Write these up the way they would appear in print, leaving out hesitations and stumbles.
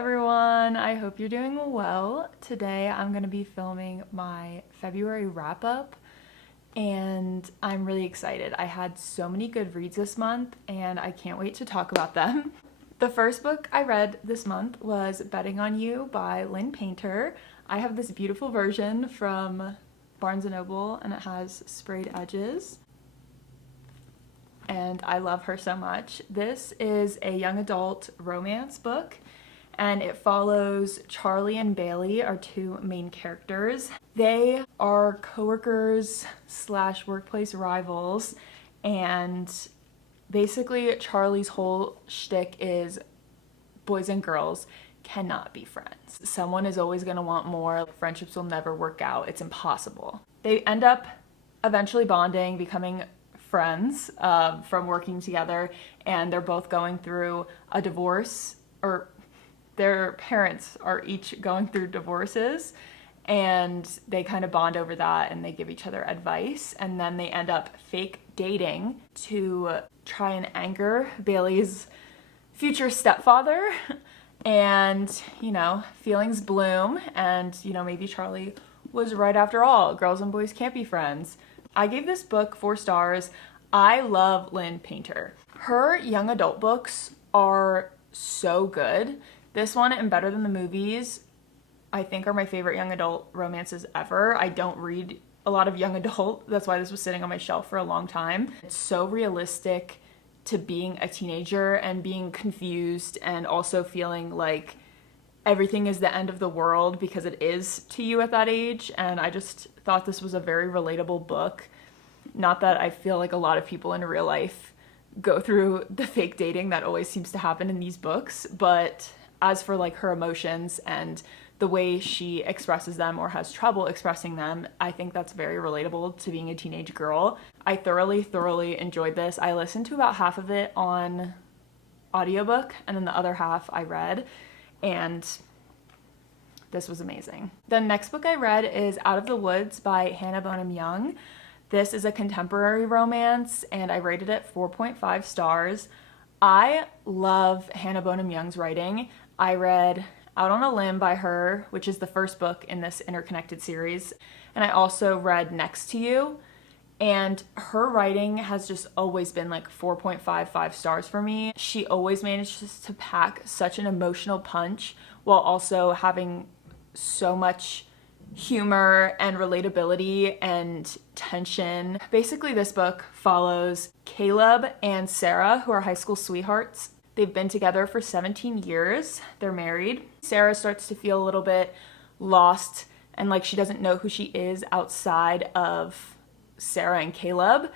everyone, I hope you're doing well. Today I'm going to be filming my February wrap-up and I'm really excited. I had so many good reads this month and I can't wait to talk about them. The first book I read this month was Betting on You by Lynn Painter. I have this beautiful version from Barnes & Noble and it has sprayed edges. And I love her so much. This is a young adult romance book and it follows Charlie and Bailey, our two main characters. They are coworkers slash workplace rivals, and basically Charlie's whole shtick is boys and girls cannot be friends. Someone is always gonna want more. Friendships will never work out. It's impossible. They end up eventually bonding, becoming friends from working together, and they're both going through a divorce, or their parents are each going through divorces, and they kind of bond over that and they give each other advice, and then they end up fake dating to try and anger Bailey's future stepfather. And feelings bloom, and maybe Charlie was right after all. Girls and boys can't be friends. I gave this book 4 stars. I love Lynn Painter. Her young adult books are so good. This one and Better Than the Movies, I think, are my favorite young adult romances ever. I don't read a lot of young adult. That's why this was sitting on my shelf for a long time. It's so realistic to being a teenager and being confused and also feeling like everything is the end of the world, because it is to you at that age. And I just thought this was a very relatable book. Not that I feel like a lot of people in real life go through the fake dating that always seems to happen in these books, but as for like her emotions and the way she expresses them or has trouble expressing them, I think that's very relatable to being a teenage girl. I thoroughly enjoyed this. I listened to about half of it on audiobook and then the other half I read, and this was amazing. The next book I read is Out of the Woods by Hannah Bonham Young. This is a contemporary romance and I rated it 4.5 stars. I love Hannah Bonham Young's writing. I read Out on a Limb by her, which is the first book in this interconnected series, and I also read Next to You, and her writing has just always been like 4.55 stars for me. She always manages to pack such an emotional punch while also having so much humor and relatability and tension. Basically, this book follows Caleb and Sarah, who are high school sweethearts. They've been together for 17 years. They're married. Sarah starts to feel a little bit lost and like she doesn't know who she is outside of Sarah and Caleb.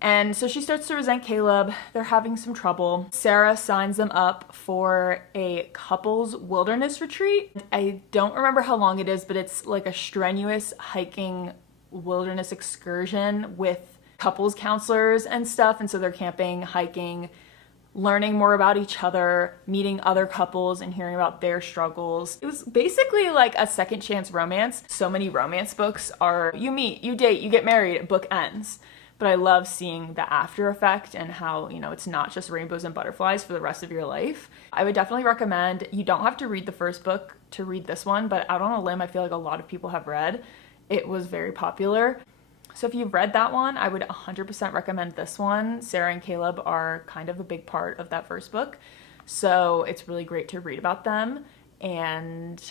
And so she starts to resent Caleb. They're having some trouble. Sarah signs them up for a couples wilderness retreat. I don't remember how long it is, but it's like a strenuous hiking wilderness excursion with couples counselors and stuff. And so they're camping, hiking, learning more about each other, meeting other couples and hearing about their struggles. It was basically like a second chance romance. So many romance books are you meet, you date, you get married, book ends. But I love seeing the after effect and how, it's not just rainbows and butterflies for the rest of your life. I would definitely recommend, you don't have to read the first book to read this one, but Out on a Limb, I feel like a lot of people have read. It was very popular. So if you've read that one, I would 100% recommend this one. Sarah and Caleb are kind of a big part of that first book, so it's really great to read about them. And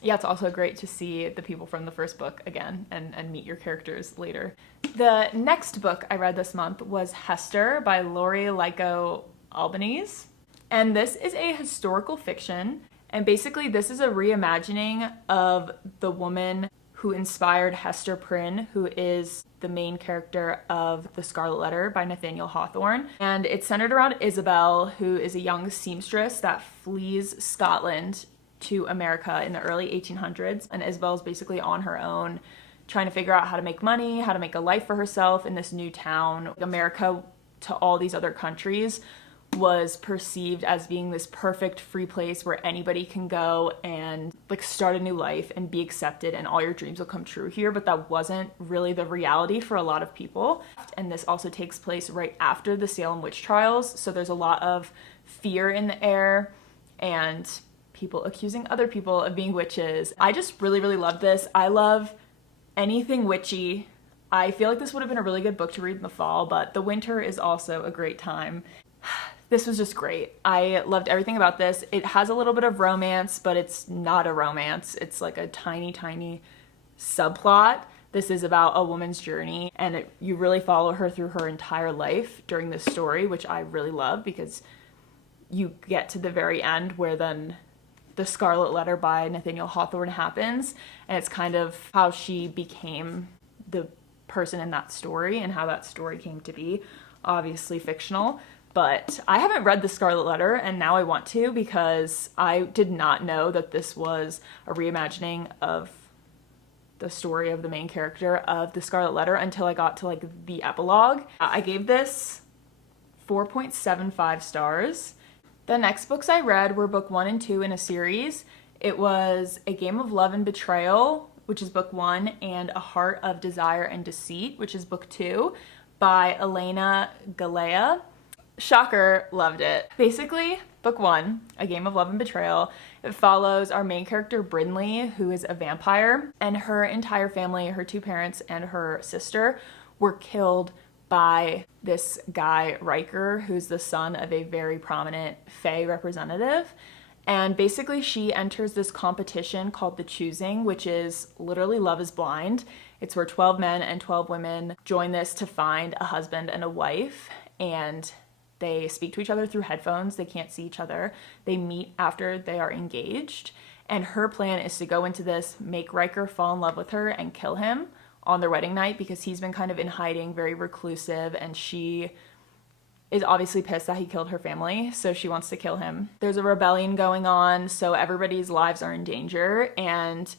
yeah, it's also great to see the people from the first book again and meet your characters later. The next book I read this month was Hester by Lori Lyko Albanese. And this is a historical fiction. And basically this is a reimagining of the woman who inspired Hester Prynne, who is the main character of The Scarlet Letter by Nathaniel Hawthorne. And it's centered around Isabel, who is a young seamstress that flees Scotland to America in the early 1800s. And Isabel's basically on her own, trying to figure out how to make money, how to make a life for herself in this new town. America, to all these other countries, was perceived as being this perfect free place where anybody can go and like start a new life and be accepted and all your dreams will come true here, but that wasn't really the reality for a lot of people. And this also takes place right after the Salem witch trials, so there's a lot of fear in the air and people accusing other people of being witches. I just really, really love this. I love anything witchy. I feel like this would have been a really good book to read in the fall, but the winter is also a great time. This was just great. I loved everything about this. It has a little bit of romance, but it's not a romance. It's like a tiny, tiny subplot. This is about a woman's journey, and you really follow her through her entire life during this story, which I really love because you get to the very end where then the Scarlet Letter by Nathaniel Hawthorne happens, and it's kind of how she became the person in that story and how that story came to be. Obviously fictional, but I haven't read the Scarlet Letter, and now I want to because I did not know that this was a reimagining of the story of the main character of the Scarlet Letter until I got to like the epilogue. I gave this 4.75 stars. The next books I read were book 1 and 2 in a series. It was A Game of Love and Betrayal, which is book 1, and A Heart of Desire and Deceit, which is book 2, by Elena Galea. Shocker, loved it. Basically, book 1, A Game of Love and Betrayal, it follows our main character Brynley, who is a vampire, and her entire family, her 2 parents and her sister, were killed by this guy Riker, who's the son of a very prominent Fae representative. And basically she enters this competition called The Choosing, which is literally Love is Blind. It's where 12 men and 12 women join this to find a husband and a wife, and they speak to each other through headphones. They can't see each other. They meet after they are engaged, and her plan is to go into this, make Riker fall in love with her, and kill him on their wedding night because he's been kind of in hiding, very reclusive, and she is obviously pissed that he killed her family, so she wants to kill him. There's a rebellion going on, so everybody's lives are in danger, and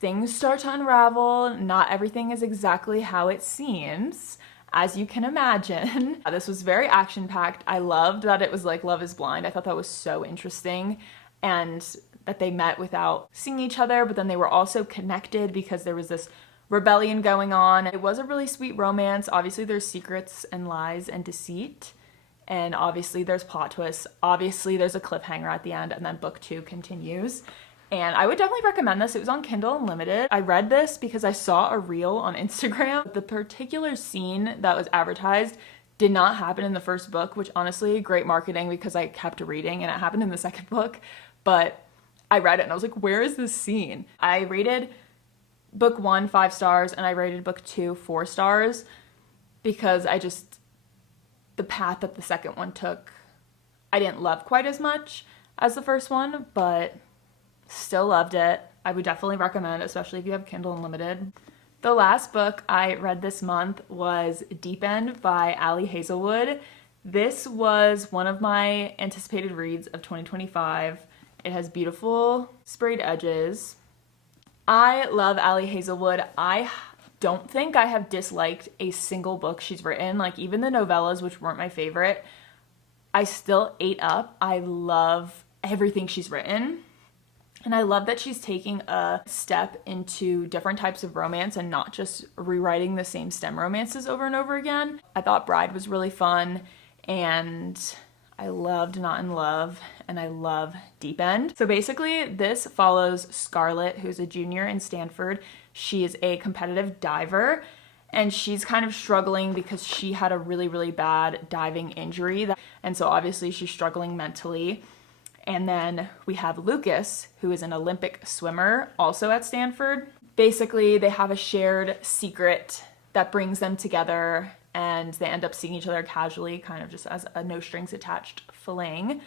things start to unravel. Not everything is exactly how it seems, as you can imagine. This was very action-packed. I loved that it was like Love is Blind. I thought that was so interesting, and that they met without seeing each other, but then they were also connected because there was this rebellion going on. It was a really sweet romance. Obviously there's secrets and lies and deceit, and obviously there's plot twists. Obviously there's a cliffhanger at the end, and then book 2 continues. And I would definitely recommend this. It was on Kindle Unlimited. I read this because I saw a reel on Instagram. The particular scene that was advertised did not happen in the first book, which honestly, great marketing because I kept reading and it happened in the second book. But I read it and I was like, where is this scene? I rated book 1 5 stars and I rated book 2 4 stars because the path that the second one took, I didn't love quite as much as the first one, but still loved it. I would definitely recommend, especially if you have Kindle Unlimited. The last book I read this month was Deep End by Ali Hazelwood. This was one of my anticipated reads of 2025. It has beautiful sprayed edges. I love Ali Hazelwood. I don't think I have disliked a single book she's written. Like even the novellas, which weren't my favorite, I still ate up. I love everything she's written. And I love that she's taking a step into different types of romance and not just rewriting the same STEM romances over and over again. I thought Bride was really fun, and I loved Not in Love, and I love Deep End. So basically this follows Scarlett, who's a junior in Stanford. She is a competitive diver, and she's kind of struggling because she had a really, really bad diving injury. And so obviously she's struggling mentally. And then we have Lucas, who is an Olympic swimmer, also at Stanford. Basically, they have a shared secret that brings them together, and they end up seeing each other casually, kind of just as a no-strings-attached fling.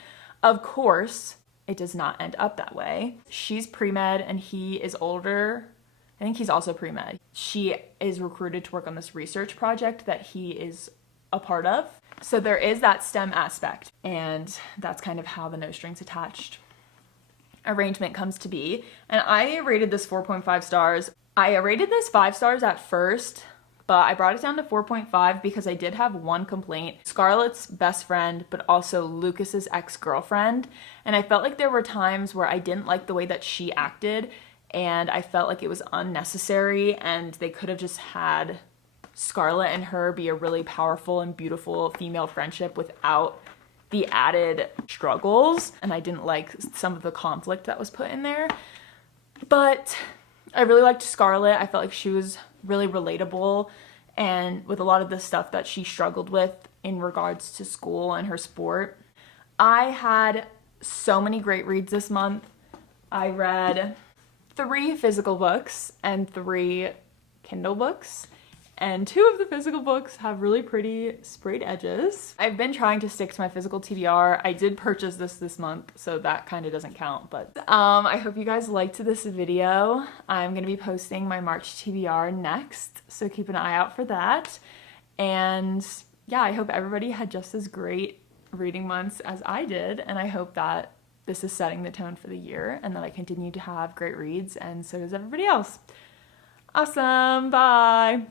Of course, it does not end up that way. She's pre-med, and he is older. I think he's also pre-med. She is recruited to work on this research project that he is a part of. So there is that STEM aspect, and that's kind of how the no strings attached arrangement comes to be. And I rated this 4.5 stars. I rated this 5 stars at first, but I brought it down to 4.5 because I did have one complaint. Scarlett's best friend, but also Lucas's ex-girlfriend. And I felt like there were times where I didn't like the way that she acted, and I felt like it was unnecessary, and they could have just had Scarlett and her be a really powerful and beautiful female friendship without the added struggles, and I didn't like some of the conflict that was put in there. But I really liked Scarlett. I felt like she was really relatable, and with a lot of the stuff that she struggled with in regards to school and her sport. I had so many great reads this month. I read 3 physical books and 3 Kindle books, and 2 of the physical books have really pretty sprayed edges. I've been trying to stick to my physical TBR. I did purchase this month, so that kind of doesn't count, but I hope you guys liked this video. I'm gonna be posting my March TBR next, so keep an eye out for that. And yeah, I hope everybody had just as great reading months as I did, and I hope that this is setting the tone for the year and that I continue to have great reads, and so does everybody else. Awesome, bye!